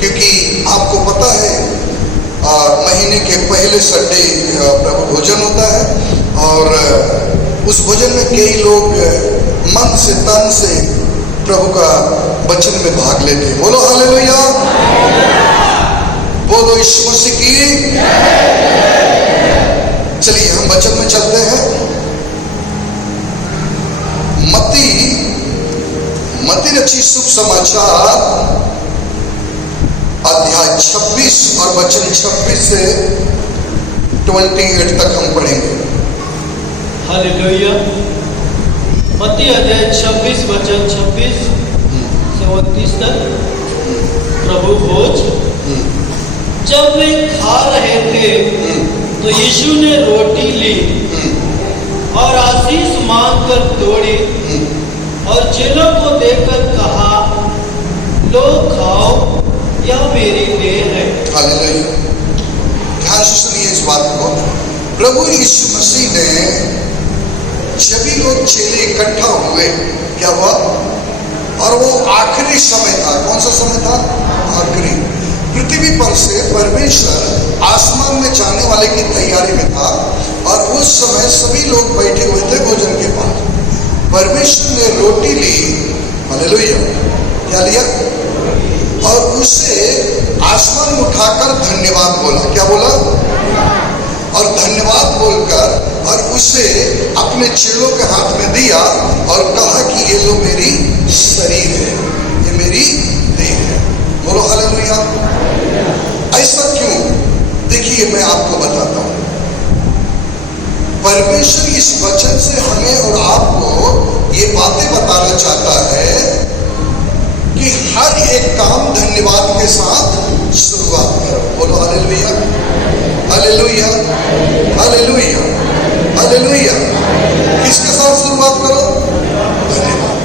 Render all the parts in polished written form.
क्योंकि आपको पता है महीने के पहले संडे प्रभु भोजन होता है और उस भोजन में कई लोग मन से तन से प्रभु का वचन में भाग लेते हैं। बोलो हालेलुया, बोलो यीशु मसीह की। चलिए हम वचन में चलते हैं। मत्ती रचित शुभ समाचार अध्याय 26 और वचन 26 से 28 तक हम पढ़ेंगे। हालेलुया। मत्ती अध्याय 26 वचन 26 से 29 तक। प्रभु भोज। जब वे खा रहे थे तो यीशु ने रोटी ली और आशीष मांगकर तोड़ी और चेलों को देकर कहा, लो खाओ, यह मेरी देह है। हालेलुया। ध्यान से सुनिए इस बात को। प्रभु यीशु मसीह ने सभी लोग चेले इकट्ठा हुए, क्या हुआ? और वो आखिरी समय था। कौन सा समय था? आखिरी। पृथ्वी पर से परमेश्वर आसमान में जाने वाले की तैयारी में था और उस समय सभी लोग बैठे हुए थे भोजन के पास। परमेश्वर ने रोटी ली, हालेलुया, क्या लिया? और उसे आसमान में उठाकर धन्यवाद बोला। क्या बोला? और धन्यवाद बोलकर और उसे अपने चेलों के हाथ में दिया और कहा कि ये लो मेरी शरीर है, ये मेरी देह है। बोलो हालेलुया। ऐसा क्यों? देखिए मैं आपको बताता हूं। परमेश्वर इस वचन से हमें और आपको ये बातें बताना चाहता है कि हर एक काम धन्यवाद के साथ शुरुआत करो। बोलो हालेलुया, हालेलुया, हालेलुया, हालेलुया। किसके साथ शुरुआत करो? धन्यवाद।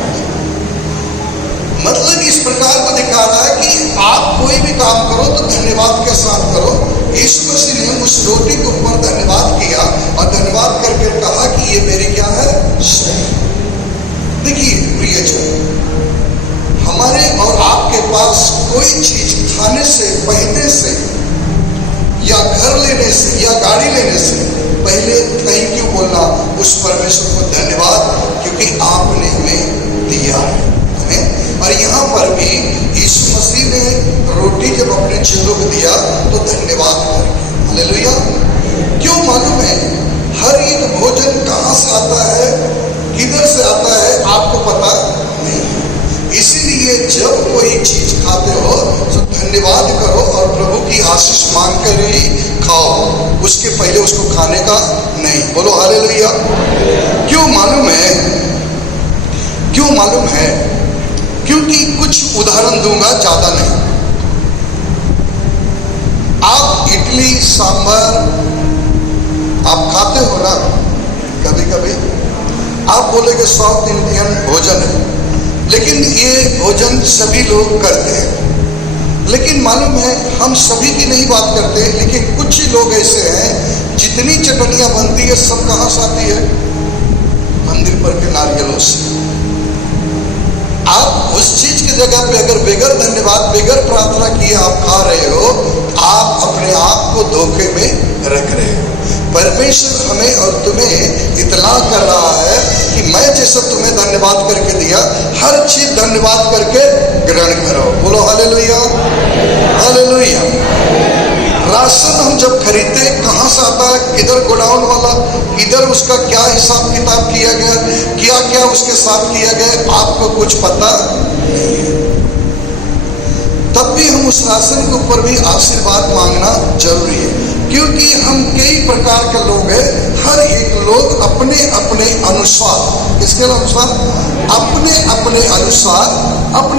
मतलब इस प्रकार को दिखा रहा है कि आप कोई भी काम करो तो धन्यवाद के साथ करो। यीशु मसीह ने उस रोटी के ऊपर धन्यवाद किया और धन्यवाद करके कहा कि ये मेरी क्या है? शरीर। देखिए प्रियजन, हमारे और आपके पास कोई चीज खाने से, पहनने से या घर लेने से या गाड़ी लेने से पहले थैंक यू बोलना उस परमेश्वर को धन्यवाद, क्योंकि आपने हमें दिया है हमें। और यहाँ पर भी यीशु मसीह ने रोटी जब अपने चेलों को दिया तो धन्यवाद करके, हालेलुया। क्यों मालूम है? हर एक भोजन कहाँ से आता है, किधर से आता है, आपको पता नहीं है। इसीलिए जब कोई चीज खाते हो तो धन्यवाद करो और प्रभु की आशीष मांग कर ही खाओ, उसके पहले उसको खाने का नहीं। बोलो हालेलुया। क्यों मालूम है? क्यों मालूम है? क्योंकि कुछ उदाहरण दूंगा, ज्यादा नहीं। आप इडली सांभर आप खाते हो ना कभी कभी? आप बोलेगे साउथ इंडियन भोजन है, लेकिन ये भोजन सभी लोग करते हैं। लेकिन मालूम है, हम सभी की नहीं बात करते, लेकिन कुछ ही लोग ऐसे हैं जितनी चटनियां बनती है सब कहाँ से आती है? मंदिर पर के नारियलों से। आप उस चीज की जगह पे अगर बगैर धन्यवाद, बगैर प्रार्थना किए आप खा रहे हो, आप अपने आप को धोखे में रख रहे हो। परमेश्वर हमें और तुम्हें इतला कर रहा है कि मैं जैसा तुम्हें धन्यवाद करके दिया, हर चीज धन्यवाद करके ग्रहण करो। बोलो हालेलुया, हालेलुया। राशन हम जब खरीदते कहाँ से आता है? किधर गोडाउन वाला, किधर उसका क्या हिसाब किताब किया गया, क्या क्या उसके साथ किया गया, आपको कुछ पता नहीं है। तब भी हम उस राशन के ऊपर भी आशीर्वाद मांगना जरूरी है, क्योंकि हम कई प्रकार के लोग हैं। हर एक लोग अपने अपने अनुसार, किसके अनुसार? अपने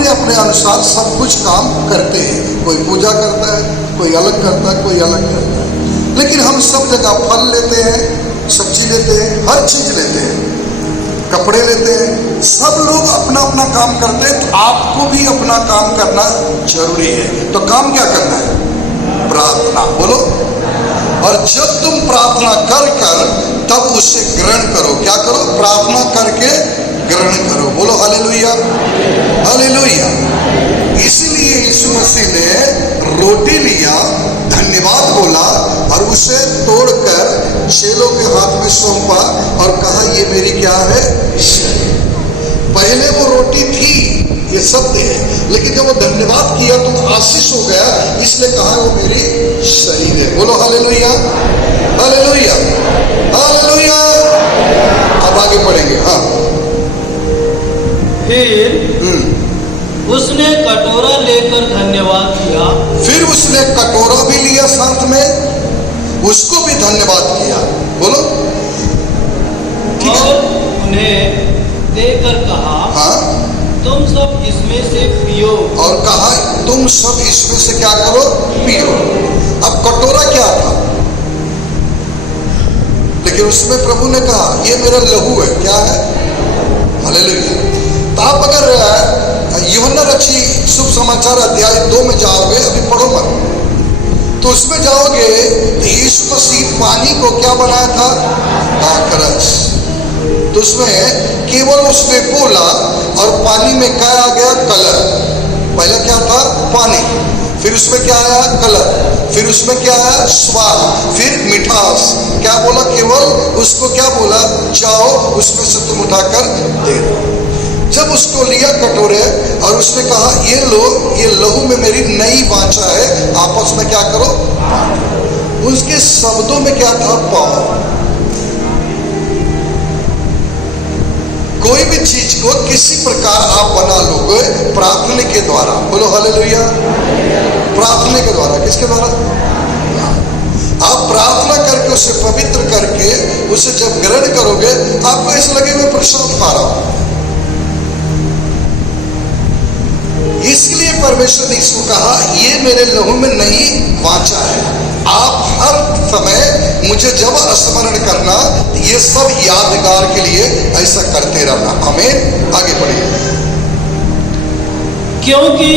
अपने अनुसार सब कुछ काम करते हैं। कोई पूजा करता है, कोई अलग करता है, कोई अलग करता है। लेकिन हम सब जगह फल लेते हैं, सब्जी लेते हैं, हर चीज लेते हैं, कपड़े लेते हैं। सब लोग अपना अपना काम करते हैं, तो आपको भी अपना काम करना जरूरी है। तो काम क्या करना है? प्रार्थना। बोलो। और जब तुम प्रार्थना कर तब उसे ग्रहण करो। क्या करो? प्रार्थना करके ग्रहण करो। बोलो हालेलुया, हालेलुया। इसलिए यीशु मसीह ने सौंपा और कहा ये मेरी क्या है, शरीर। पहले वो रोटी थी, ये सत्य है, लेकिन जब वो धन्यवाद किया तो वो आशीष हो गया, इसलिए कहा वो मेरी शरीर है। बोलो हालेलुया, हालेलुया, हालेलुया। अब आगे पढ़ेंगे। हाँ, फिर उसने कटोरा लेकर धन्यवाद किया। फिर उसने कटोरा भी लिया साथ में, उसको भी धन्यवाद किया। बोलो, ठीक है। और उन्हें देकर कहा, हाँ, तुम सब इसमें से पियो। और कहा तुम सब इसमें से क्या करो, पियो। अब कटोरा क्या था, लेकिन उसमें प्रभु ने कहा ये मेरा लहू है। क्या है, हालेलुया। तो आप अगर यूहन्ना रची शुभ समाचार अध्याय 2 में जाओगे, अभी पढ़ो मत, तो उसमें जाओगे तो यीशु मसीह पानी को क्या बनाया था, दाखरस। तो उसमें केवल उसने बोला और पानी में क्या आ गया, कलर। पहले क्या था, पानी, फिर उसमें क्या आया, कलर, फिर उसमें क्या आया, स्वाद, फिर मिठास। क्या बोला, केवल उसको क्या बोला, जाओ उसमें से तुम उठाकर दे दो। जब उसको लिया कटोरे और उसने कहा ये लो, ये लहू में मेरी नई वाचा है, आपस में क्या करो, बांटो। उसके शब्दों में क्या था, पाओ। कोई भी चीज को किसी प्रकार आप बना लोगे प्रार्थना के द्वारा। बोलो हालेलुया, प्रार्थना के द्वारा। किसके द्वारा, आप प्रार्थना करके उसे पवित्र करके उसे जब ग्रहण करोगे, आपको ऐसा लगे मैं प्रसाद खा रहा हूं। इसलिए परमेश्वर ने इसको कहा ये मेरे लहू में नई वाचा है। आप हर समय मुझे जब स्मरण करना, ये सब यादगार के लिए ऐसा करते रहना। आमीन। आगे बढ़िए। क्योंकि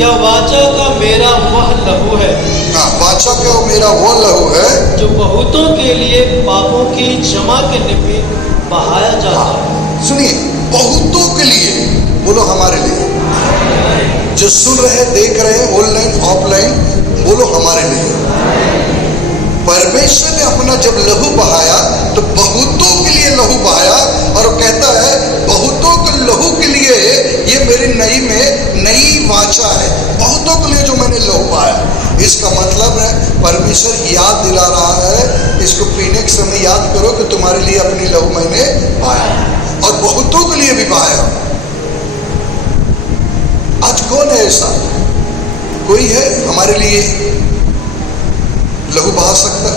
यह वाचा का मेरा वह लहू है। हाँ, वाचा का मेरा वो लहू है जो बहुतों के लिए पापों की क्षमा के निमित्त बहाया जाता है। सुनिए, बहुतों के लिए, बोलो हमारे लिए। जो सुन रहे, देख रहे, ऑनलाइन ऑफलाइन, बोलो हमारे लिए। परमेश्वर ने अपना जब लहू बहाया तो बहुतों के लिए लहू बहाया, और कहता है बहुतों के लहू के लिए ये मेरी नई में नई वाचा है। बहुतों के लिए जो मैंने लहू बहाया, इसका मतलब है परमेश्वर याद दिला रहा है, इसको पीने के समय याद करो कि तुम्हारे लिए अपनी लहू मैंने बहाया, और बहुतों के लिए भी बहाया। आज कौन है ऐसा, कोई है हमारे लिए लहू बहा सकता?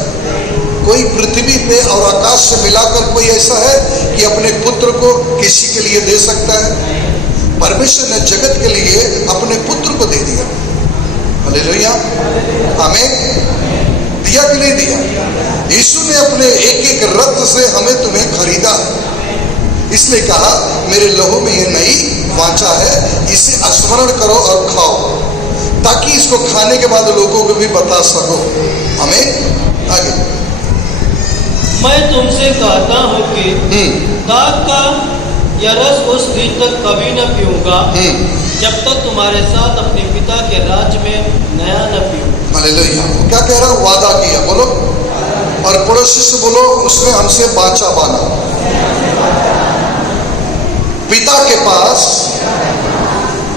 कोई पृथ्वी पे और आकाश से मिलाकर कोई ऐसा है कि अपने पुत्र को किसी के लिए दे सकता है? परमेश्वर ने जगत के लिए अपने पुत्र को दे दिया। हालेलुया, आमीन। दिया कि नहीं दिया? यीशु ने अपने एक एक रक्त से हमें तुम्हें खरीदा, इसलिए कहा मेरे लहू में ये नई वाचा है, इसे स्मरण करो और खाओ, ताकि इसको खाने के बाद लोगों को भी बता सको। आमीन। आगे। मैं तुमसे कहता हूँ कि दाख का यह रस उस दिन तक कभी न पीऊंगा जब तक तुम्हारे साथ अपने पिता के राज्य में नया न पीऊं। हालेलुया। क्या कह रहा, वादा किया, बोलो, और पड़ोसी से बोलो उसने हमसे वाचा बांधा। पिता के पास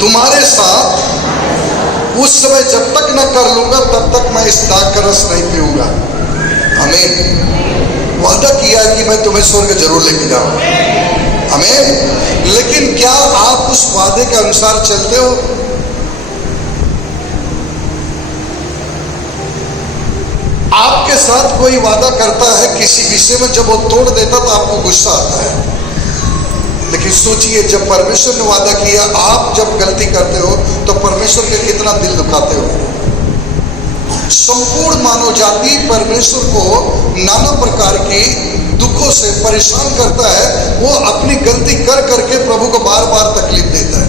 तुम्हारे साथ उस समय जब तक न कर लूंगा तब तक मैं इस दाख का रस नहीं पीऊंगा। आमीन। वादा किया कि मैं तुम्हें स्वर्ग जरूर लेके जाऊं। आमीन। लेकिन क्या आप उस वादे के अनुसार चलते हो? आपके साथ कोई वादा करता है किसी विषय में, जब वो तोड़ देता तो आपको गुस्सा आता है। लेकिन सोचिए, जब परमेश्वर ने वादा किया, आप जब गलती करते हो तो परमेश्वर के कितना दिल दुखाते हो। संपूर्ण मानव जाति परमेश्वर को नाना प्रकार की दुखों से परेशान करता है। वो अपनी गलती कर करके प्रभु को बार बार तकलीफ देता है।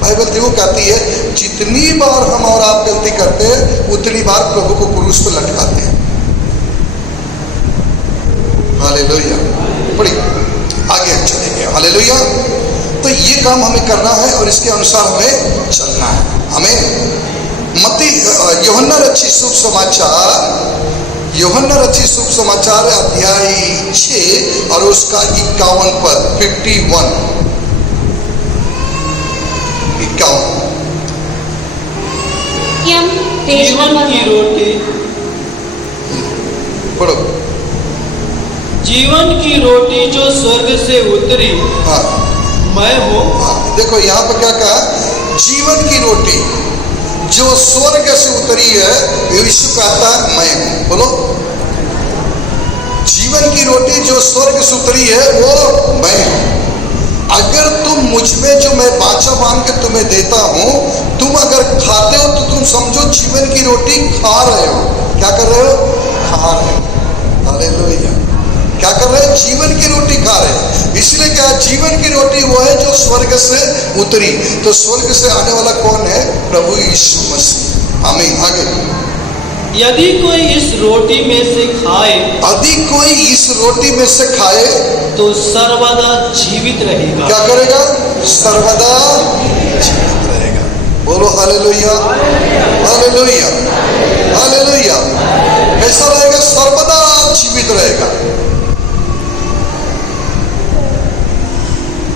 बाइबल देखो कहती है, जितनी बार हम और आप गलती करते हैं उतनी बार प्रभु को क्रूस पर लटकाते हैं। हालेलुया। पढ़िए, आगे चलेंगे। हालेलुया। तो ये काम हमें करना है और इसके अनुसार हमें चलना है। हमें मत्ती यूहन्ना रचित शुभ समाचार यूहन्ना रचित शुभ समाचार अध्याय 6 और उसका 51 पद 51 जीवन की रोटी, पढ़ो। जीवन की रोटी जो स्वर्ग से उतरी हाँ मैं हूँ। हाँ, देखो यहाँ पर क्या कहा, जीवन की रोटी जो स्वर्ग से उतरी है, यीशु कहता है मैं हूं। बोलो, जीवन की रोटी जो स्वर्ग से उतरी है वो मैं हूं। अगर तुम मुझ में जो मैं बाचा बांध के तुम्हें देता हूं, तुम अगर खाते हो तो तुम समझो जीवन की रोटी खा रहे हो। क्या कर रहे हो? खा रहे हो। हालेलुया। क्या कर रहे हैं? जीवन की रोटी खा रहे हैं। इसलिए क्या, जीवन की रोटी वो है जो स्वर्ग से उतरी। तो स्वर्ग से आने वाला कौन है? प्रभु यीशु मसीह। आमीन। आगे, यदि कोई इस रोटी में से खाए, यदि कोई इस रोटी में से खाए तो सर्वदा जीवित रहेगा। क्या करेगा? सर्वदा जीवित रहेगा। बोलो हालेलुया, हालेलुया, हालेलुया। कैसा रहेगा? सर्वदा जीवित रहेगा।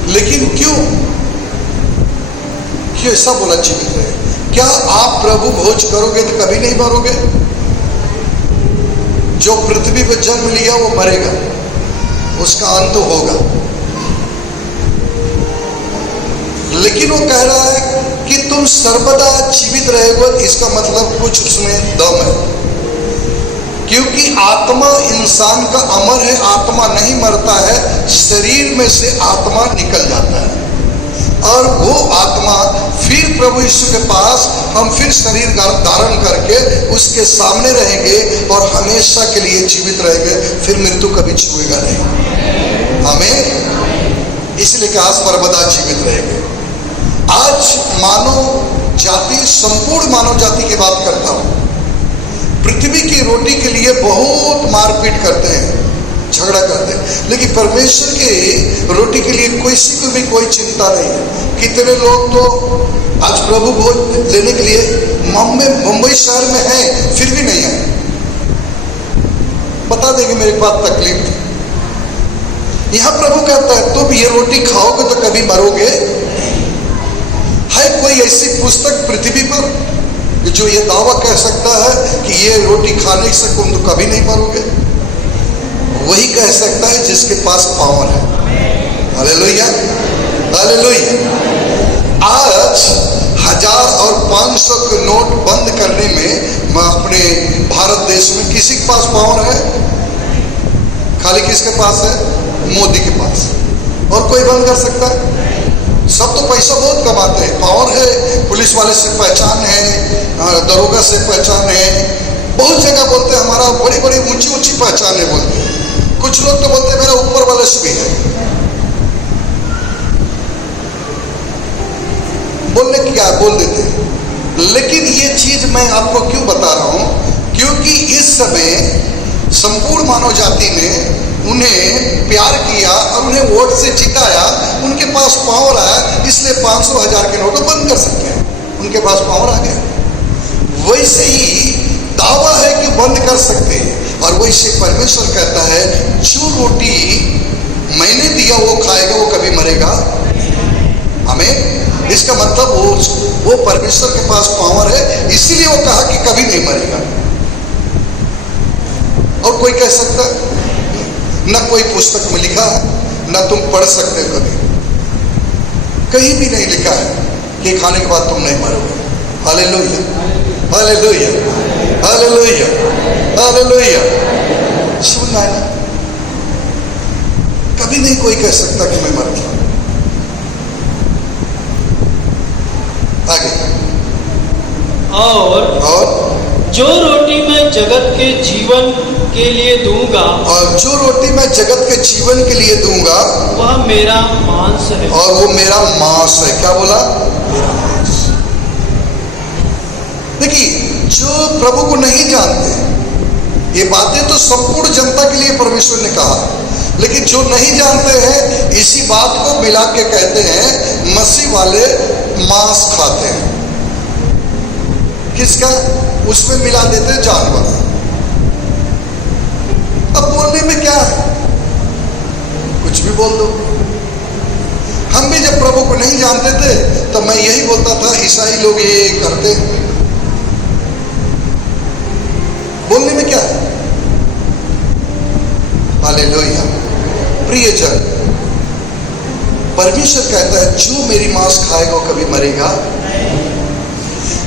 लेकिन क्यों ऐसा बोला जीवित रहे? क्या आप प्रभु भोज करोगे तो कभी नहीं मरोगे? जो पृथ्वी पर जन्म लिया वो मरेगा, उसका अंत होगा। लेकिन वो कह रहा है कि तुम सर्वदा जीवित रहोगे। इसका मतलब कुछ उसमें दम है, क्योंकि आत्मा इंसान का अमर है। आत्मा नहीं मरता है, शरीर में से आत्मा निकल जाता है और वो आत्मा फिर प्रभु यीशु के पास हम फिर शरीर धारण करके उसके सामने रहेंगे और हमेशा के लिए जीवित रहेंगे। फिर मृत्यु कभी छुएगा नहीं। आमीन। इसलिए कहा सर्वदा जीवित रहेंगे। आज मानव जाति, संपूर्ण मानव जाति की बात करता हूं, पृथ्वी की रोटी के लिए बहुत मारपीट करते हैं, झगड़ा करते हैं, लेकिन परमेश्वर की रोटी के लिए किसी को भी कोई चिंता नहीं है। कितने लोग तो आज प्रभु भोज लेने के लिए मुंबई शहर में हैं, फिर भी नहीं है। बता देंगे मेरे पास तकलीफ थी। यहां प्रभु कहता है तुम ये रोटी खाओगे तो कभी मरोगे? है कोई ऐसी पुस्तक पृथ्वी पर जो ये दावा कह सकता है कि ये रोटी खाने से तुम तो कभी नहीं मरोगे? वही कह सकता है जिसके पास पावर है। Hallelujah, hallelujah. आज 1000 और 500 के नोट बंद करने में अपने भारत देश में किसी के पास पावर है? खाली किसके पास है? मोदी के पास। और कोई बंद कर सकता है? सब तो पैसा बहुत कमाते हैं, पावर है, पुलिस वाले से पहचान है, दरोगा से पहचान है, बहुत जगह बोलते हैं हमारा बड़ी बड़ी ऊंची ऊंची पहचान है बोलते हैं। कुछ लोग तो बोलते हैं मेरा ऊपर वाले से भी है। बोलने की क्या बोल देते हैं। लेकिन ये चीज मैं आपको क्यों बता रहा हूं? क्योंकि इस समय संपूर्ण मानव जाति ने उन्हें प्यार किया और उन्हें वोट से जिताया। उनके पास पावर आया, इसलिए 500 1000 के नोट बंद कर सकते हैं। उनके पास पावर आ गया। वैसे ही दावा है कि बंद कर सकते हैं। और वैसे परमेश्वर कहता है जो रोटी मैंने दिया वो खाएगा, वो कभी मरेगा। हमें इसका मतलब वो परमेश्वर के पास पावर है, इसीलिए वो कहा कि कभी नहीं मरेगा। और कोई कह सकता है? न कोई पुस्तक में लिखा है, न तुम पढ़ सकते हो, कभी कहीं भी नहीं लिखा है कि खाने के बाद तुम नहीं मरोगे। Hallelujah, hallelujah, hallelujah, hallelujah. सुनना है ना? कभी नहीं कोई कह सकता कि मैं मर जाऊं। आगे, और जो रोटी मैं जगत के जीवन के लिए दूंगा, और जो रोटी मैं जगत के जीवन के लिए दूंगा वह मेरा मांस है। और वो मेरा मांस है। क्या बोला? मेरा मांस। देखिए, जो प्रभु को नहीं जानते, ये बातें तो संपूर्ण जनता के लिए परमेश्वर ने कहा, लेकिन जो नहीं जानते हैं इसी बात को मिला के कहते हैं मसीह वाले मांस खाते हैं। किसका? उसमें मिला देते हैं जानवर। अब बोलने में क्या है, कुछ भी बोल दो। हम भी जब प्रभु को नहीं जानते थे तो मैं यही बोलता था, ईसाई लोग ये करते हैं। बोलने में क्या है? हालेलुया। प्रियजन, परमेश्वर कहता है जो मेरी मांस खाएगा वो कभी मरेगा।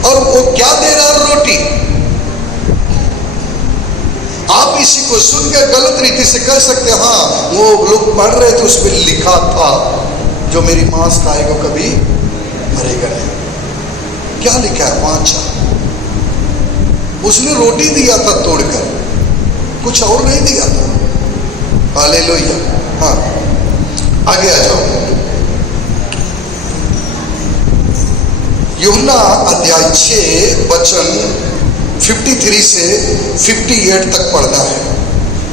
और वो क्या दे रहा है? रोटी। आप इसी को सुनकर गलत रीति से कह सकते हैं, हाँ वो लोग पढ़ रहे थे उसमें लिखा था जो मेरी मांस खाएगा कभी मरेगा नहीं। क्या लिखा है? वाचा। उसने रोटी दिया था तोड़कर, कुछ और नहीं दिया था। हालेलुया। हाँ, आगे आ जाओ। यूहन्ना अध्याय 6 वचन 53 से 58 तक पढ़ना है।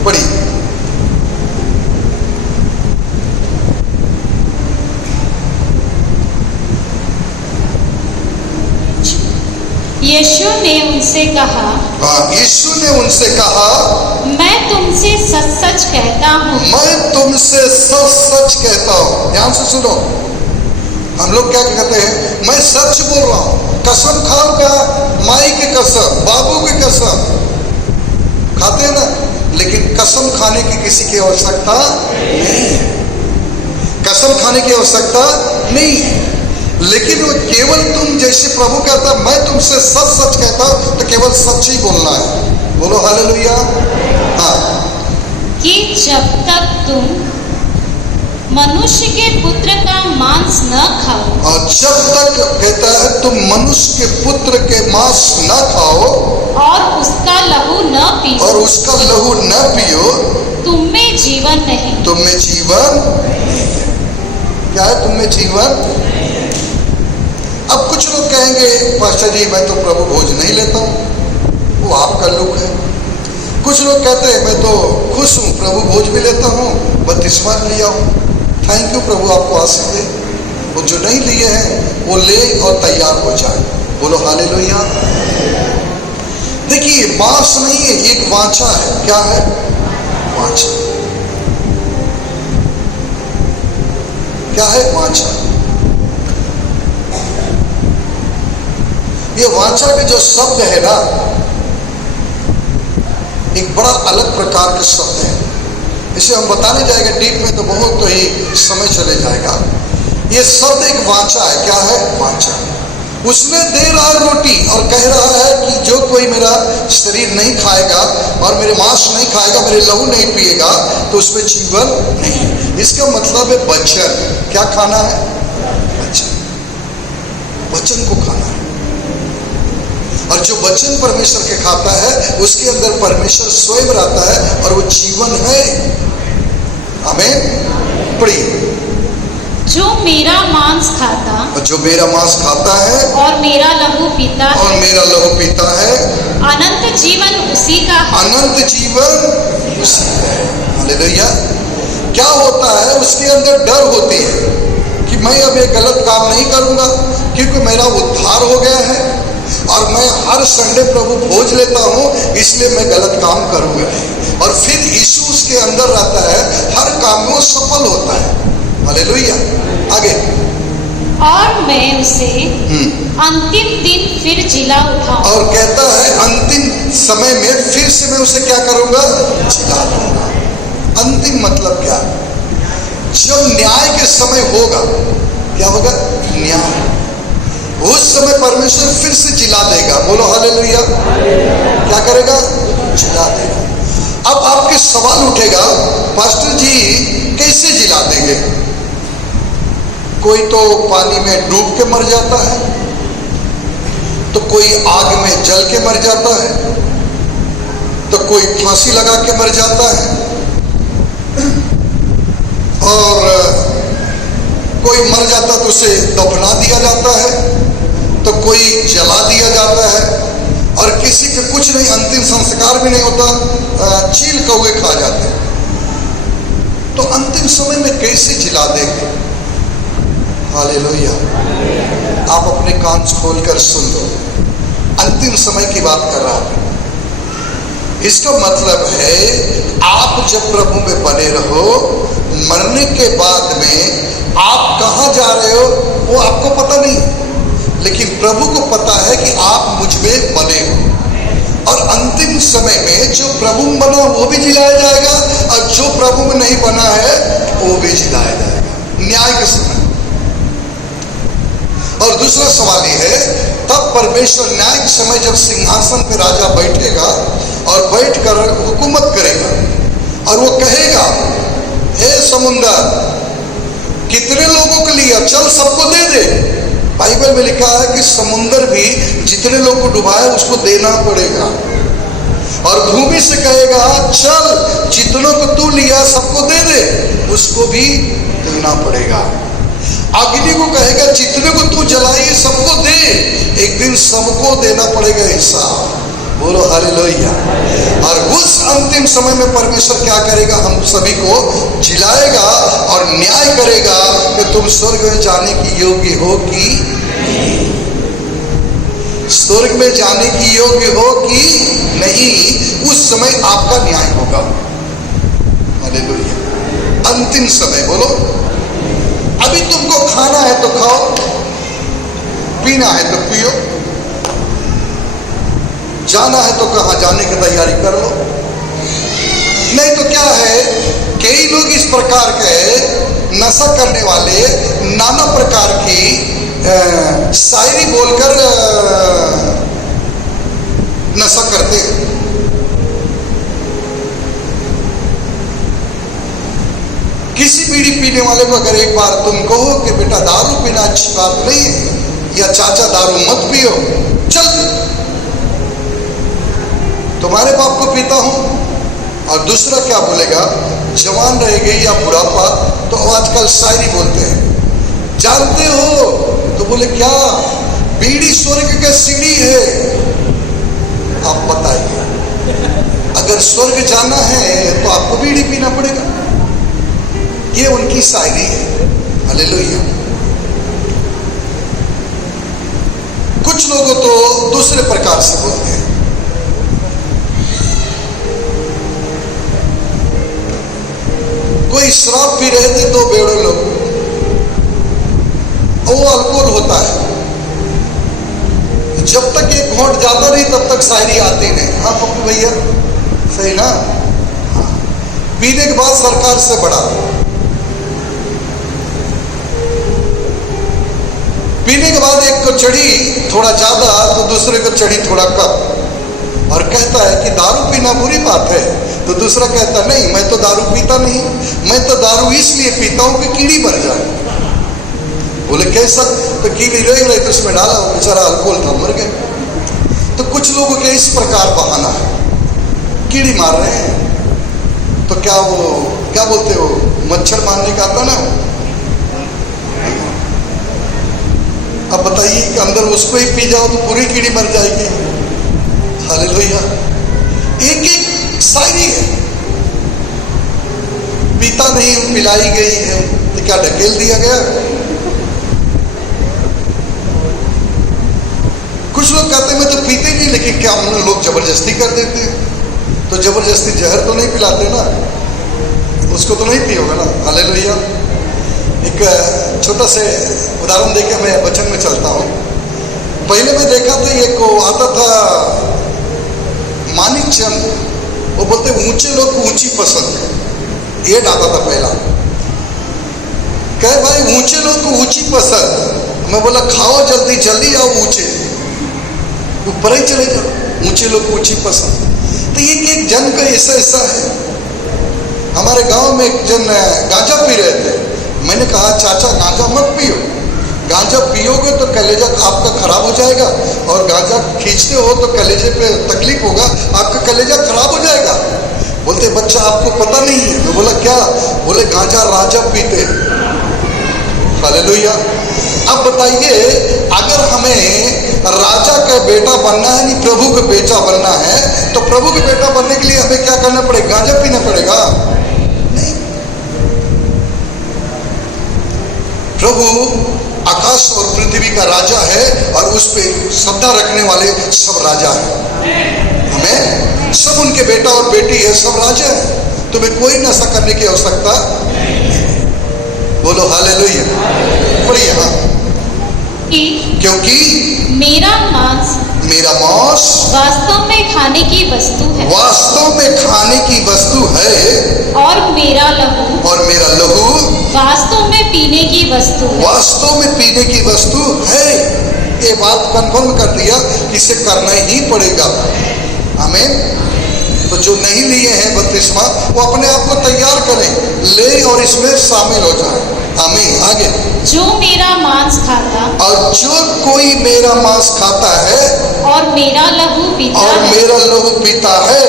पढ़िए। यीशु ने उनसे कहा, यीशु ने उनसे कहा, मैं तुमसे सच सच कहता हूँ, मैं तुमसे सच सच कहता हूँ। ध्यान से सुनो। हम लोग क्या कहते हैं? मैं सच बोल रहा हूँ। कसम खाऊंगा, माई की कसम, बाबू की कसम खाते हैं ना, लेकिन कसम खाने की किसी की आवश्यकता नहीं है। कसम खाने की आवश्यकता नहीं है, लेकिन वो केवल तुम जैसे प्रभु कहता है मैं तुमसे सच सच कहता हूं, तो केवल सच ही बोलना है। बोलो हालेलुया। हाँ, कि जब तक तुम मनुष्य के पुत्र का मांस न खाओ, और जब तक कहता है तुम मनुष्य के पुत्र के मांस न खाओ और उसका लहू न पियो, और उसका लहू न पियो, तुम में जीवन नहीं। तुम में जीवन नहीं है। क्या है? तुम में जीवन। अब कुछ लोग कहेंगे, पास्टर जी मैं तो प्रभु भोज नहीं लेता हूँ, वो आपका लुक है। कुछ लोग कहते हैं मैं तो खुश हूँ, प्रभु भोज भी लेता हूँ, बपतिस्मा लिया हूँ। थैंक यू, प्रभु आपको आशीष दे। वो जो नहीं लिए हैं वो ले और तैयार हो जाए। बोलो हालेलुया। देखिए, मांस नहीं है, एक वाचा है। क्या है? वाचा। क्या है? वाचा। ये वाचा के जो शब्द है ना, एक बड़ा अलग प्रकार के शब्द है। इसे हम बताने जाएंगे डीप में तो बहुत तो ही समय चले जाएगा। ये शब्द एक वाचा है। क्या है? वाचा। उसने दे रहा है रोटी और कह रहा है कि जो कोई मेरा शरीर नहीं खाएगा और मेरे मांस नहीं खाएगा, मेरे लहू नहीं पिएगा, तो उसमें जीवन नहीं। इसका मतलब है वचन। क्या खाना है? वचन। वचन को खाना है। और जो वचन परमेश्वर के खाता है उसके अंदर परमेश्वर स्वयं रहता है और वो जीवन है। आमीन। पढ़िए। जो मेरा मांस खाता, और जो मेरा मांस खाता है और मेरा लहू पीता है, और मेरा लहू पीता है, अनंत जीवन उसी का है। अनंत जीवन उसी का है। हालेलुया। क्या होता है? उसके अंदर डर होती है कि मैं अब ये गलत काम नहीं करूंगा, क्योंकि मेरा उद्धार हो गया है और मैं हर संडे प्रभु भोज लेता हूँ, इसलिए मैं गलत काम करूंगा नहीं। और फिर यीशु उसके अंदर रहता है, हर काम में वो सफल होता है। हालेलुया। आगे। और मैं उसे अंतिम दिन फिर जिला उठाऊंगा। और कहता है अंतिम समय में फिर से मैं उसे क्या करूंगा? जिला दूंगा। अंतिम मतलब क्या? जब न्याय के समय होगा, क्या होगा? न्याय। उस समय परमेश्वर फिर से जिला देगा। बोलो हालेलुया। क्या करेगा? जिला देगा। अब आपके सवाल उठेगा, पास्टर जी कैसे जिला देंगे? कोई तो पानी में डूब के मर जाता है, तो कोई आग में जल के मर जाता है, तो कोई फांसी लगा के मर जाता है, और कोई मर जाता तो उसे दफना दिया जाता है, तो कोई जला दिया जाता है, और किसी के कुछ नहीं, अंतिम संस्कार भी नहीं होता, चील कौवे खा जाते हैं। तो अंतिम समय में कैसे जिला देंगे? हालेलुया। आप अपने कान खोलकर सुन लो। अंतिम समय की बात कर रहा हूं। इसका मतलब है आप जब प्रभु में बने रहो, मरने के बाद में आप कहाँ जा रहे हो वो आपको पता नहीं, लेकिन प्रभु को पता है कि आप मुझ में बने हो। और अंतिम समय में जो प्रभु में बना वो भी जिलाया जाएगा, और जो प्रभु में नहीं बना है वो भी जिलाया जाएगा न्याय के समय। और दूसरा सवाल ये है, तब परमेश्वर न्याय के समय जब सिंहासन पे राजा बैठेगा और बैठकर हुकूमत करेगा, और वो कहेगा, हे समुंदर कितने लोगों के लिए, चल सबको दे दे। बाइबल में लिखा है कि समुंदर भी जितने लोग को डुबाए उसको देना पड़ेगा। और भूमि से कहेगा, चल जितनों को तू लिया सबको दे दे, उसको भी देना पड़ेगा। अग्नि को कहेगा, जितने को तू जलाई सबको दे, एक दिन सबको देना पड़ेगा हिसाब। बोलो हालेलुया। और उस अंतिम समय में परमेश्वर क्या करेगा, हम सभी को जिलाएगा और न्याय करेगा कि तुम स्वर्ग में जाने की योग्य हो कि स्वर्ग में जाने की योग्य हो कि नहीं। उस समय आपका न्याय होगा। हालेलुया। अंतिम समय, बोलो। अभी तुमको खाना है तो खाओ, पीना है तो पियो, जाना है तो कहाँ जाने की तैयारी कर लो। नहीं तो क्या है, कई लोग इस प्रकार के नशा करने वाले नाना प्रकार की शायरी बोलकर नशा करते हैं। किसी बीड़ी पीने वाले को अगर एक बार तुम कहो कि बेटा दारू पीना अच्छी बात नहीं है, या चाचा दारू मत पियो, चल तुम्हारे बाप को पीता हूं। और दूसरा क्या बोलेगा, जवान रहेगी या बुढ़ापा, तो आजकल शायरी बोलते हैं, जानते हो, तो बोले क्या, बीड़ी स्वर्ग का सीढ़ी है। आप बताइए, अगर स्वर्ग जाना है तो आपको बीड़ी पीना पड़ेगा। ये उनकी शायरी है। हालेलुया। कुछ लोगों तो दूसरे प्रकार से बोलते हैं, कोई शराब पी रहे थे दो बेड़े लोग, वो अल्कोहल होता है, जब तक एक घोंट जाता नहीं तब तक शायरी आती नहीं। हाँ पप्पू भैया, सही ना। हाँ। पीने के बाद सरकार से बड़ा, पीने के बाद एक को चढ़ी थोड़ा ज्यादा तो दूसरे को चढ़ी थोड़ा कम, और कहता है कि दारू पीना बुरी बात है, तो दूसरा कहता नहीं, मैं तो दारू पीता नहीं, मैं तो दारू इसलिए पीता हूं कि कीड़ी मर जाए। बोले कैसा, तो कीड़ी रह गई तो उसमें डाला, बेचारा अल्कोहल था, मर गए। तो कुछ लोगों के इस प्रकार बहाना है, कीड़ी मार रहे हैं तो क्या वो क्या बोलते हो, मच्छर मारने का आता ना। अब बताइए कि अंदर उसको ही पी जाओ तो पूरी कीड़ी मर जाएगी। हालेलुया। एक एक शायरी है, पीता नहीं पिलाई गई है तो क्या ढकेल दिया गया। कुछ लोग कहते हैं मैं तो पीते नहीं, लेकिन क्या हम लोग जबरदस्ती कर देते हैं, तो जबरदस्ती जहर तो नहीं पिलाते ना, उसको तो नहीं पियोगे ना। हालेलुया। एक छोटा से उदाहरण देकर मैं वचन में चलता हूँ। पहले मैं देखा था एक को आता था मानिक चंद, वो बोलते ऊंचे लोग को ऊंची पसंद है, ये आता था पहला। कहे भाई ऊंचे लोग को ऊंची पसंद, मैं बोला खाओ जल्दी जल्दी आओ ऊंचे, ऊपर ही चले जाओ, ऊंचे लोग को ऊंची पसंद। तो ये एक जन का ऐसा है। हमारे गांव में एक जन गांजा पी रहे थे, मैंने कहा चाचा गांजा मत पियो, गांजा पियोगे तो कलेजा आपका खराब हो जाएगा, और गांजा खींचते हो तो कलेजे पे तकलीफ होगा, आपका कलेजा खराब हो जाएगा। बोलते बच्चा आपको पता नहीं है। मैं बोला क्या, बोले गांजा राजा पीते हैं। हालेलुया। अब बताइए, अगर हमें राजा का बेटा बनना है, नहीं प्रभु का बेटा बनना है, तो प्रभु के बेटा बनने के लिए हमें क्या करना पड़ेगा, गांजा पीना पड़ेगा? नहीं। प्रभु आकाश और पृथ्वी का राजा है, और उस पे सत्ता रखने वाले सब राजा हैं। हमें सब उनके बेटा और बेटी है, सब राजा है। तुम्हें कोई नशा करने की आवश्यकता नहीं है। बोलो हालेलुया। पढ़िए। हाँ, क्योंकि मेरा मांस वास्तव में खाने की वस्तु है, वास्तव में खाने की वस्तु है, और मेरा लहू वास्तव में पीने की वस्तु है। वास्तव में पीने की वस्तु है। ये बात कंफर्म कर दिया, इसे करना ही पड़ेगा। आमीन। तो जो नहीं लिए हैं बपतिस्मा, वो अपने आप को तैयार करें, ले और इसमें शामिल हो जाए। आमीन। आगे, जो मेरा मांस खाता और जो कोई मेरा मांस खाता है और मेरा लहू पीता है,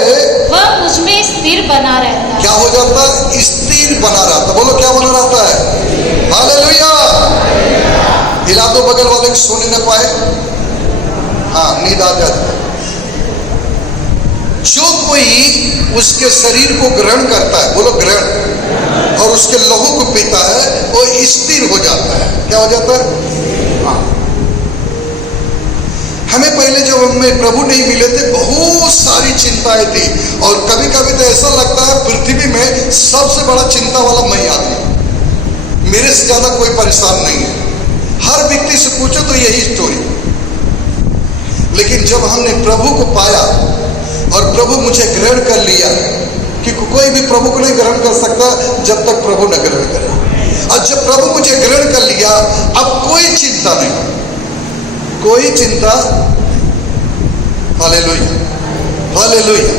वह मुझ में स्थिर बना रहता है। क्या हो जाता है? स्थिर बना रहता। बोलो क्या बना रहता है? हालेलुया। हिला दो बगल वाले को, सोने न पाए। हाँ, नींद आ जाती है। जो कोई उसके शरीर को ग्रहण करता है, बोलो ग्रहण, और उसके लहू को पीता है, वो स्थिर हो जाता है। क्या हो जाता है? हाँ। हमें पहले जब हमें प्रभु नहीं मिले थे, बहुत सारी चिंताएं थी, और कभी कभी तो ऐसा लगता है पृथ्वी में सबसे बड़ा चिंता वाला मैं आदमी, मेरे से ज्यादा कोई परेशान नहीं है। हर व्यक्ति से पूछो तो यही स्टोरी। लेकिन जब हमने प्रभु को पाया और प्रभु मुझे ग्रहण कर लिया, कि कोई भी प्रभु को नहीं ग्रहण कर सकता जब तक प्रभु न ग्रहण करे, और जब प्रभु मुझे ग्रहण कर लिया, अब कोई चिंता नहीं, कोई चिंता। Hallelujah, hallelujah.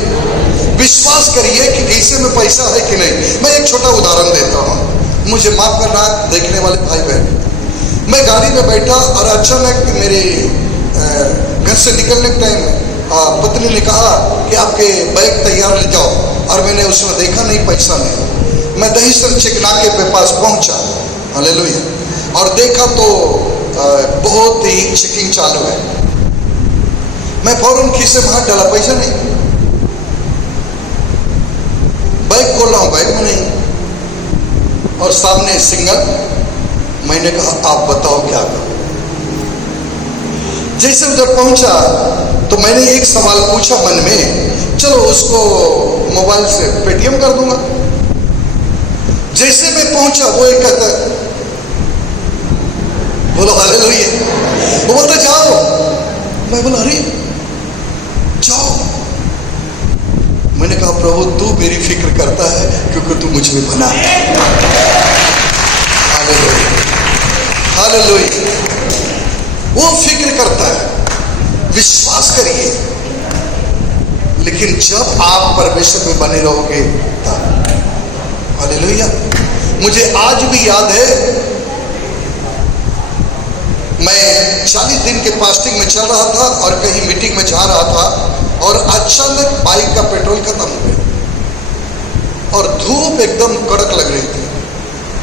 विश्वास करिए कि खीसे में पैसा है कि नहीं। मैं एक छोटा उदाहरण देता हूँ, मुझे माफ करना देखने वाले भाई बहन। मैं गाड़ी में बैठा और अचानक मेरे घर से निकलने के टाइम पत्नी ने कहा कि आपके बैग तैयार ले जाओ, और मैंने उसमें देखा नहीं, पैसा नहीं। मैं दहीसर चिकनाके पे पास पहुंचा, हालेलुया, और देखा तो बहुत ही चेकिंग चालू है। मैं फौरन खीसे में हाथ डाला, पैसा नहीं। बैग खोला हूं, बैग में नहीं, और सामने सिंगल। मैंने कहा आप बताओ क्या करूं। जैसे उधर पहुंचा तो मैंने एक सवाल पूछा मन में, चलो उसको मोबाइल से पेटीएम कर दूंगा। जैसे मैं पहुंचा, वो एक कहता, बोलो हालेलुया, वो बोलता जाओ। मैं बोला अरे जाओ। मैंने कहा प्रभु तू मेरी फिक्र करता है क्योंकि तू मुझ में बना है। Hallelujah, hallelujah. वो फिक्र करता है, विश्वास करिए। लेकिन जब आप परमेश्वर में बने रहोगे तब। हालेलुया। मुझे आज भी याद है, मैं 40 दिन के फास्टिंग में चल रहा था और कहीं मीटिंग में जा रहा था, और अचानक बाइक का पेट्रोल खत्म हो गया, और धूप एकदम कड़क लग रही थी।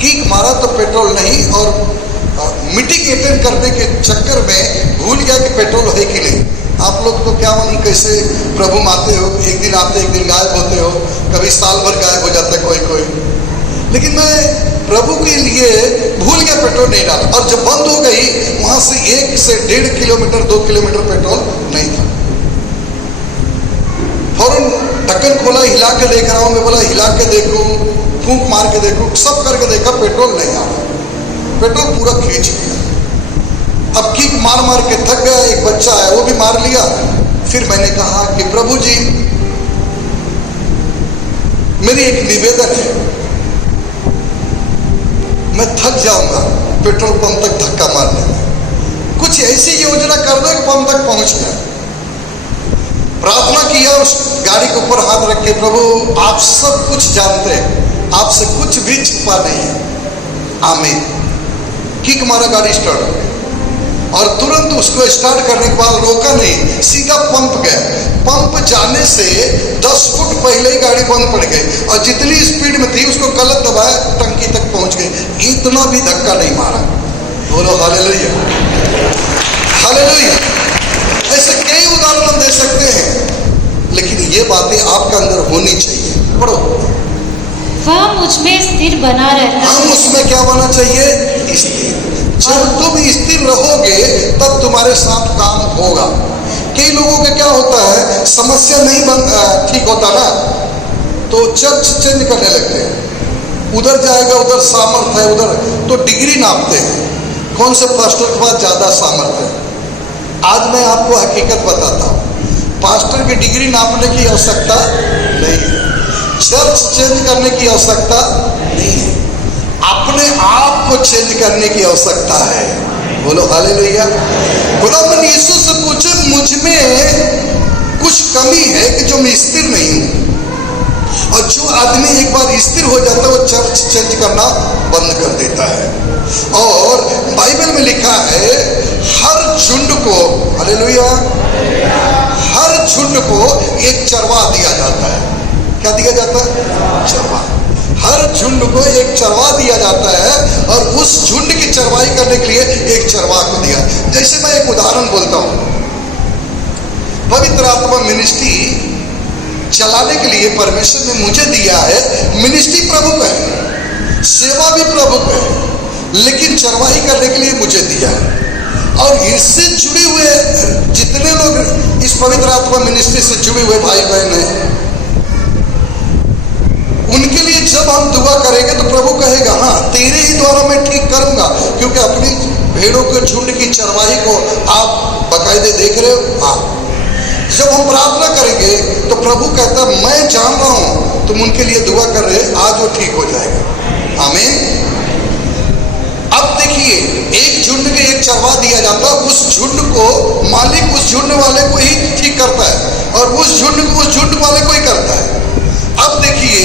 किक मारा तो पेट्रोल नहीं, और मीटिंग अटेंड करने के चक्कर में भूल गया कि पेट्रोल है कि नहीं। आप लोग तो क्या मालूम कैसे प्रभु में आते हो, एक दिन आते एक दिन गायब होते हो, कभी साल भर गायब हो जाता है कोई। लेकिन मैं प्रभु के लिए भूल गया पेट्रोल नहीं डाला, और जब बंद हो गई वहां से 1 से 1.5 किलोमीटर 2 किलोमीटर पेट्रोल नहीं था। फौरन ढक्कन खोला, हिला के देख रहा हूं। मैं बोला हिला के देखूं, फूंक मार के देखूं, सब करके देखा, पेट्रोल नहीं आ रहा, पेट्रोल पूरा खींच गया। अब किक मार मार के थक गया, एक बच्चा है वो भी मार लिया। फिर मैंने कहा कि प्रभु जी मेरी एक निवेदन है, मैं थक जाऊंगा पेट्रोल पंप तक धक्का मारने में, कुछ ऐसी योजना कर दो कि पंप तक पहुंच जाए। प्रार्थना किया, उस गाड़ी के ऊपर हाथ रख के, प्रभु आप सब कुछ जानते हैं, आपसे कुछ भी छुपा नहीं है। आमीन। किक मारा, गाड़ी स्टार्ट हो गई, और तुरंत उसको स्टार्ट करने के बाद रोका नहीं, सीधा पंप गया। पंप जाने से 10 फुट पहले ही गाड़ी बंद पड़ गई, और जितनी स्पीड में थी उसको गलत दबाया, टंकी तक पहुंच गई। इतना भी धक्का नहीं मारा। बोलो हालेलुया, हालेलुया। ऐसे कई उदाहरण दे सकते हैं, लेकिन ये बातें आपके अंदर होनी चाहिए। पढ़ो। वह मुझ में स्थिर बना रहता है। हम उसमें क्या बना चाहिए? स्थिर। जब तुम स्थिर रहोगे तब तुम्हारे साथ काम होगा। कई लोगों का क्या होता है, समस्या नहीं ठीक होता ना, तो चर्च चेंज करने लगते हैं। उधर जाएगा, उधर सामर्थ है, उधर तो डिग्री नापते हैं कौन से पास्टर के पास ज्यादा सामर्थ है। आज मैं आपको हकीकत बताता हूँ, पास्टर की डिग्री नापने की आवश्यकता नहीं है, चर्च चेंज करने की आवश्यकता नहीं है, अपने आप को चेंज करने की आवश्यकता है। बोलो हालेलुया। खुदावंद यीशु से पूछे, मुझ में कुछ कमी है कि जो मैं स्थिर नहीं हूं। और जो आदमी एक बार स्थिर हो जाता है वो चर्च चेंज करना बंद कर देता है। और बाइबल में लिखा है, हर झुंड को, हालेलुया, हर झुंड को एक चरवाह दिया जाता है। क्या दिया जाता है? चरवाह। हर झुंड को एक चरवाह दिया जाता है और उस झुंड की चरवाही करने के लिए एक चरवाह को दिया। जैसे मैं एक उदाहरण बोलता हूं, पवित्र आत्मा मिनिस्ट्री चलाने के लिए परमेश्वर ने मुझे दिया है। मिनिस्ट्री प्रभु का है, सेवा भी प्रभु का है, लेकिन चरवाही करने के लिए मुझे दिया है। और इससे जुड़े हुए जितने लोग इस पवित्र आत्मा मिनिस्ट्री से जुड़े हुए भाई बहन हैं, उनके लिए जब हम दुआ करेंगे तो प्रभु कहेगा, हाँ तेरे ही द्वारा मैं ठीक करूंगा, क्योंकि अपनी भेड़ों के झुंड की चरवाही को आप बाकायदे देख रहे हो। हाँ, जब हम प्रार्थना करेंगे तो प्रभु कहता है, मैं जान रहा हूं तुम उनके लिए दुआ कर रहे, आज वो ठीक हो जाएगा। आमीन। अब देखिए, एक झुंड के एक चरवाह दिया जाता है, उस झुंड को मालिक उस झुंड वाले को ही ठीक करता है और उस झुंड को उस झुंड वाले को ही करता है। अब देखिए,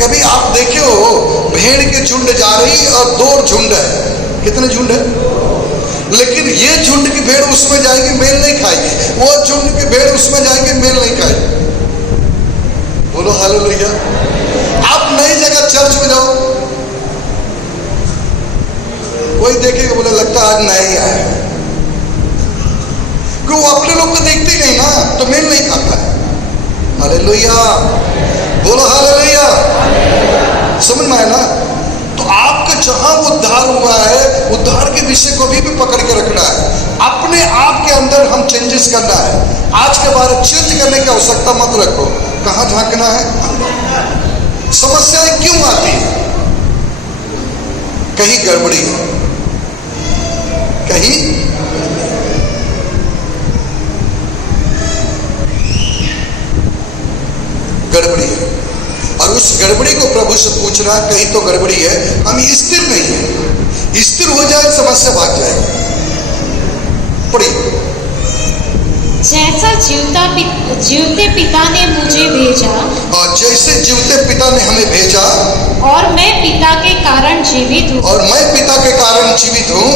कभी आप देखे हो भेड़ के झुंड जा रही और दो झुंड है, कितने झुंड है, लेकिन ये झुंड की भेड़ उसमें जाएगी, मेल नहीं खाएगी, वो झुंड की भेड़ उसमें जाएगी, मेल नहीं खाएगी। बोलो हालेलुया। आप नई जगह चर्च में जाओ, कोई देखेगा बोले लगता है आज नया ही आया है, क्यों? वो अपने लोग को देखते ही नहीं ना, तो मेल नहीं खाता है। हालेलुया। बोलो हालेलुया। समझ में आया ना? तो आपका जहां उद्धार हुआ है, उद्धार के विषय को भी पकड़ के रखना है। अपने आप के अंदर हम चेंजेस करना है। आज के बाद चेंज करने की आवश्यकता मत रखो। कहां झांकना है? समस्याएं क्यों आती है? कहीं गड़बड़ी है, कहीं गड़बड़ी है, और उस गड़बड़ी को प्रभु से पूछना, कहीं तो गड़बड़ी है, हम स्थिर नहीं है। स्थिर हो जाए समस्या भाग जाएगी। पढ़िए। जैसा जीवते पिता ने मुझे भेजा, और जैसे जीवते पिता ने हमें भेजा, और मैं पिता के कारण जीवित हूँ, और मैं पिता के कारण जीवित हूँ,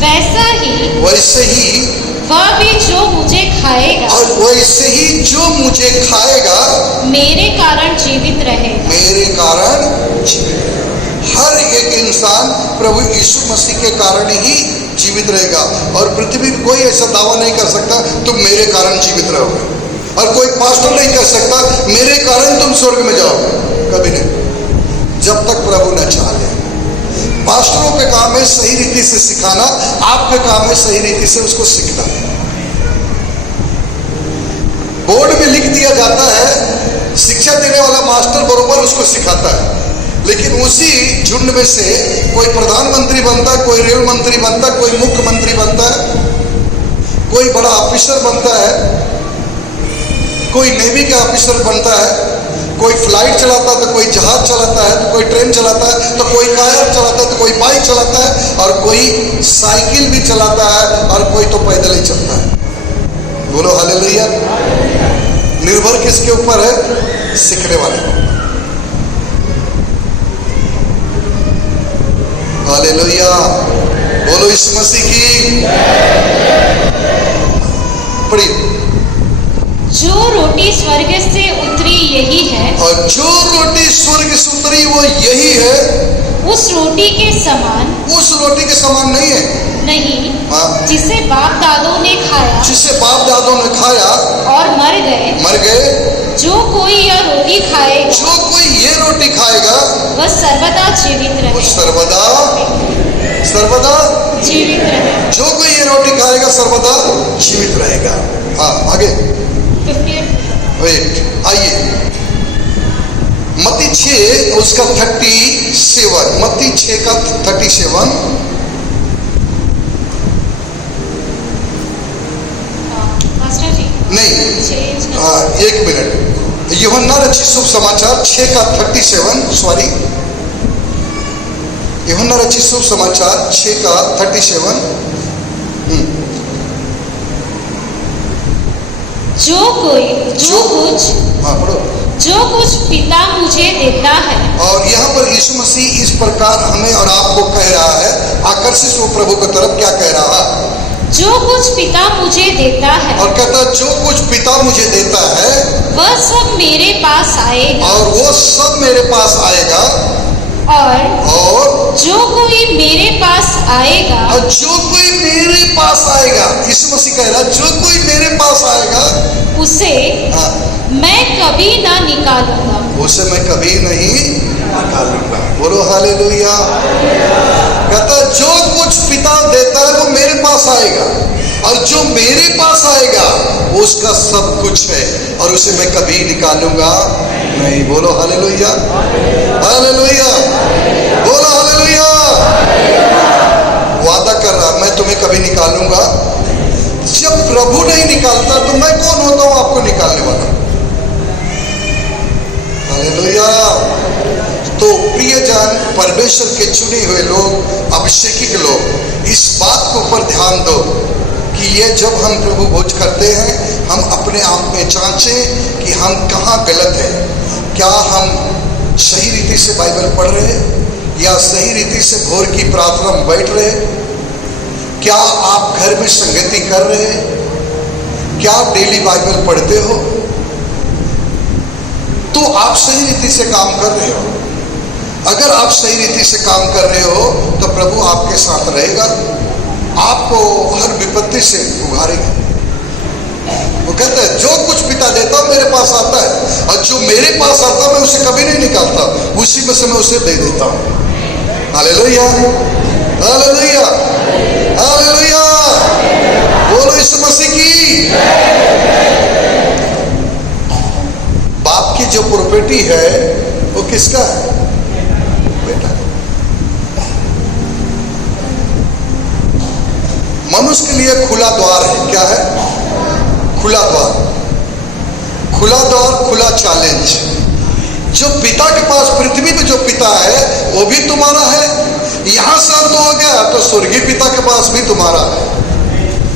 वैसे ही वह भी जो मुझे खाएगा, और वैसे ही जो मुझे खाएगा मेरे कारण जीवित रहेगा। मेरे कारण जीवित। हर एक इंसान प्रभु यीशु मसीह के कारण ही जीवित रहेगा, और पृथ्वी पर कोई ऐसा दावा नहीं कर सकता तुम मेरे कारण जीवित रहोगे, और कोई पास्टर नहीं कह सकता मेरे कारण तुम स्वर्ग में जाओगे, कभी नहीं, जब तक प्रभु न चाहे। पास्टरों के काम है सही रीति से सिखाना, आपके काम है सही रीति से उसको सीखना। बोर्ड में लिख दिया जाता है, शिक्षा देने वाला मास्टर बरोबर उसको सिखाता है, लेकिन उसी झुंड में से कोई प्रधानमंत्री बनता है, कोई रेल मंत्री बनता है, कोई मुख्यमंत्री बनता है, कोई बड़ा ऑफिसर बनता है, कोई नेवी का ऑफिसर बनता है, कोई फ्लाइट चलाता है तो कोई जहाज चलाता है, तो कोई ट्रेन चलाता है, तो कोई कार चलाता है, तो कोई बाइक चलाता है, और कोई साइकिल भी चलाता है, और कोई तो पैदल ही चलता है। बोलो हालेलुया। निर्भर किसके ऊपर है? सीखने वाले को। हालेलुया। बोलो इस मसीह की। पढ़िए। जो रोटी स्वर्ग से उतरी यही है, और जो रोटी स्वर्ग से उतरी वो यही है। उस रोटी के समान, उस रोटी के समान नहीं है, नहीं, हाँ, जिसे बाप दादों ने खाया, जिसे बाप दादों ने खाया और मर गए। जो कोई यह रोटी खाएगा, जो कोई ये रोटी खाएगा, वह सर्वदा जीवित वो रहेगा। सर्वदा जीवित रहेगा। जो कोई ये रोटी खाएगा सर्वदा जीवित रहेगा। हाँ, वेट, आइए मत्ती 6 उसका 37, मत्ती 6 का 37। मास्टर जी नहीं, हाँ 1 मिनट, यूहन्ना रचित शुभ समाचार 6 का 37, सॉरी, यूहन्ना रचित शुभ समाचार 6 का 37। जो कुछ पिता मुझे देता है। और यहाँ पर यीशु मसीह इस प्रकार हमें और आपको कह रहा है, आकर्षित वो प्रभु की तरफ क्या कह रहा है? जो कुछ पिता मुझे देता है, और कहता है जो कुछ पिता मुझे देता है वह सब मेरे पास आएगा, और वो सब मेरे पास आएगा, और जो कोई मेरे पास आएगा, और जो कोई मेरे पास आएगा, यीशु मसीह कह रहा है जो कोई मेरे पास आएगा उसे मैं कभी ना निकालूंगा, उसे मैं कभी नहीं निकालूंगा। बोलो हालेलुया। कहता है जो कुछ पिता देता है वो मेरे पास आएगा, और जो मेरे पास आएगा वो उसका सब कुछ है, और उसे मैं कभी निकालूंगा नहीं। बोलो हालेलुया, हालेलुया, बोलो हालेलुया। वादा कर रहा मैं तुम्हें कभी निकालूंगा। जब प्रभु नहीं निकालता तो मैं कौन होता हूं आपको निकालने वाला? हालेलुया। तो प्रियजन, परमेश्वर के चुने हुए लोग, अभिषेकित लोग, इस बात के ऊपर ध्यान दो कि ये जब हम प्रभु भोज करते हैं, हम अपने आप में जांचें कि हम कहाँ गलत हैं। क्या हम सही रीति से बाइबल पढ़ रहे हैं, या सही रीति से भोर की प्रार्थना में बैठ रहे हैं? क्या आप घर में संगति कर रहे हैं? क्या डेली बाइबल पढ़ते हो? तो आप सही रीति से काम कर रहे हो। अगर आप सही रीति से काम कर रहे हो तो प्रभु आपके साथ रहेगा, आपको हर विपत्ति से उभारेगा। वो कहता है जो कुछ पिता देता मेरे पास आता है, और जो मेरे पास आता मैं उसे कभी नहीं निकालता, उसी में से मैं उसे दे देता हूँ। Hallelujah, hallelujah, hallelujah. बोलो यीशु मसीह की। बाप की जो प्रॉपर्टी है वो किसका है? बेटा। मनुष्य के लिए खुला द्वार है। क्या है? खुला द्वार, खुला द्वार, खुला चैलेंज। जो पिता के पास, पृथ्वी पे जो पिता है वो भी तुम्हारा है। यहां से अंत हो गया तो स्वर्गीय पिता के पास भी तुम्हारा है।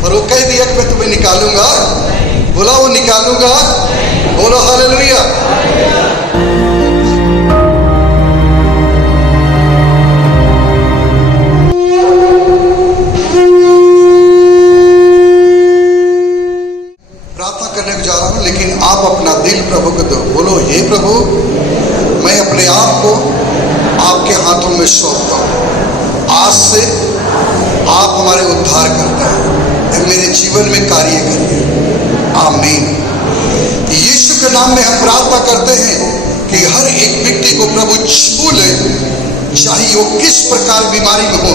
और वो कह दिया कि मैं तुम्हें निकालूंगा। बोला वो निकालूंगा। बोलो हालेलुया। प्रार्थना करने को जा रहा हूं, लेकिन आप अपना दिल प्रभु को दो। बोलो हे प्रभु, मैं अपने आप को आपके हाथों में सौंपता हूं। आज से आप हमारे उद्धार करता है, मेरे जीवन में कार्य करिए। आमीन। यीशु के नाम में हम प्रार्थना करते हैं कि हर एक व्यक्ति को प्रभु छू ले, चाहे वो किस प्रकार बीमारी में हो।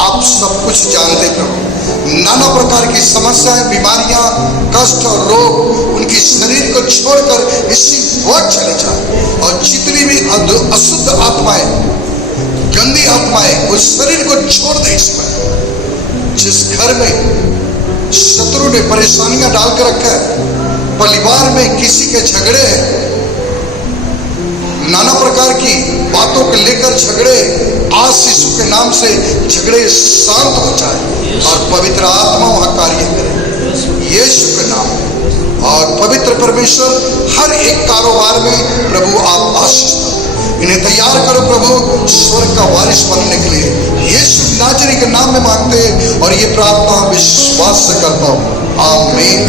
आप सब कुछ जानते प्रभु, नाना प्रकार की समस्याएं, बीमारियां, कष्ट और रोग उनकी शरीर को छोड़कर इसी वक्त चले जाए, और जितनी भी अशुद्ध आत्माएं, गंदी आत्माएं उस शरीर को छोड़ दे। इसमें जिस घर में शत्रु ने परेशानियां डाल कर रखा है, परिवार में किसी के झगड़े हैं, नाना प्रकार की बातों को लेकर झगड़े, आज यीशु के नाम से झगड़े शांत हो जाए और पवित्र आत्मा वहां कार्य करे यीशु के नाम में। और पवित्र परमेश्वर हर एक कारोबार में प्रभु आप आशीष दो, इन्हें तैयार करो प्रभु स्वर्ग का वारिस बनने के लिए। यीशु नाजरी के नाम में मांगते हैं और ये प्रार्थना विश्वास से करता हूं। आमीन।